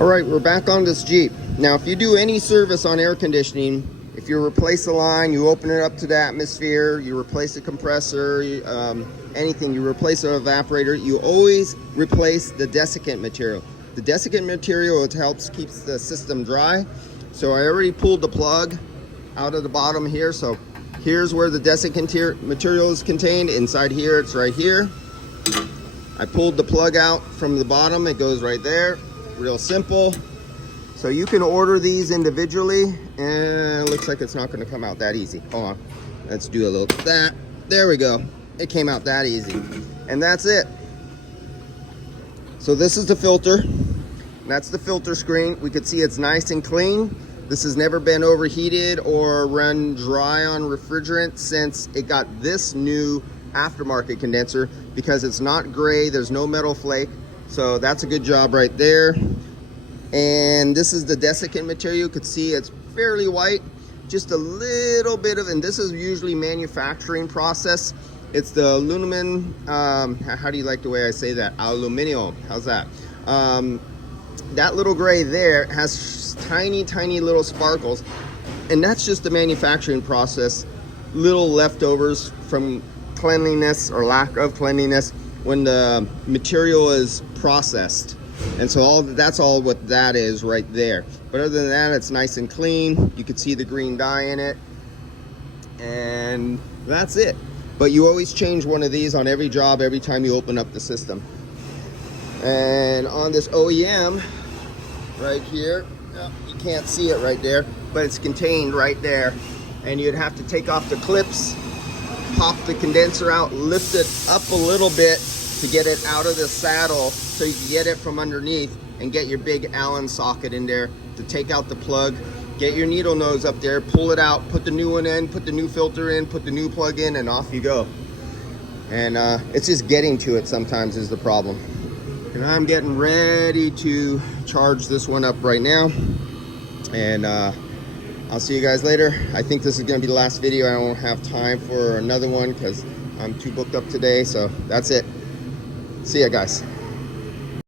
All right, we're back on this Jeep. Now, if you do any service on air conditioning, if you replace a line, you open it up to the atmosphere, you replace a compressor, anything, you replace an evaporator, you always replace the desiccant material. The desiccant material, it helps keeps the system dry. So I already pulled the plug out of the bottom here. So here's where the desiccant material is contained. Inside here, it's right here. I pulled the plug out from the bottom. It goes right there. Real simple. So you can order these individually, and it looks like it's not going to come out that easy. Hold on. Let's do a little that. There we go. It came out that easy. And that's it. So this is the filter. That's the filter screen. We could see it's nice and clean. This has never been overheated or run dry on refrigerant since it got this new aftermarket condenser, because it's not gray, there's no metal flake. So that's a good job right there. And this is the desiccant material. You could see it's fairly white, just a little bit of, and this is usually manufacturing process. It's the aluminum, how do you like the way I say that? Aluminum, how's that? That little gray there has tiny, tiny little sparkles, and that's just the manufacturing process. Little leftovers from cleanliness or lack of cleanliness when the material is processed. And so that's all what that is right there. But other than that, it's nice and clean. You can see the green dye in it, and that's it. But you always change one of these on every job every time you open up the system. And on this OEM right here, you can't see it right there, but it's contained right there. And you'd have to take off the clips, pop the condenser out, lift it up a little bit to get it out of the saddle so you can get it from underneath, and get your big Allen socket in there to take out the plug. Get your needle nose up there, pull it out, put the new one in, put the new filter in, put the new plug in, and off you go. And it's just getting to it sometimes is the problem. And I'm getting ready to charge this one up right now. And I'll see you guys later. I think this is gonna be the last video. I don't have time for another one because I'm too booked up today. So that's it. See ya, guys.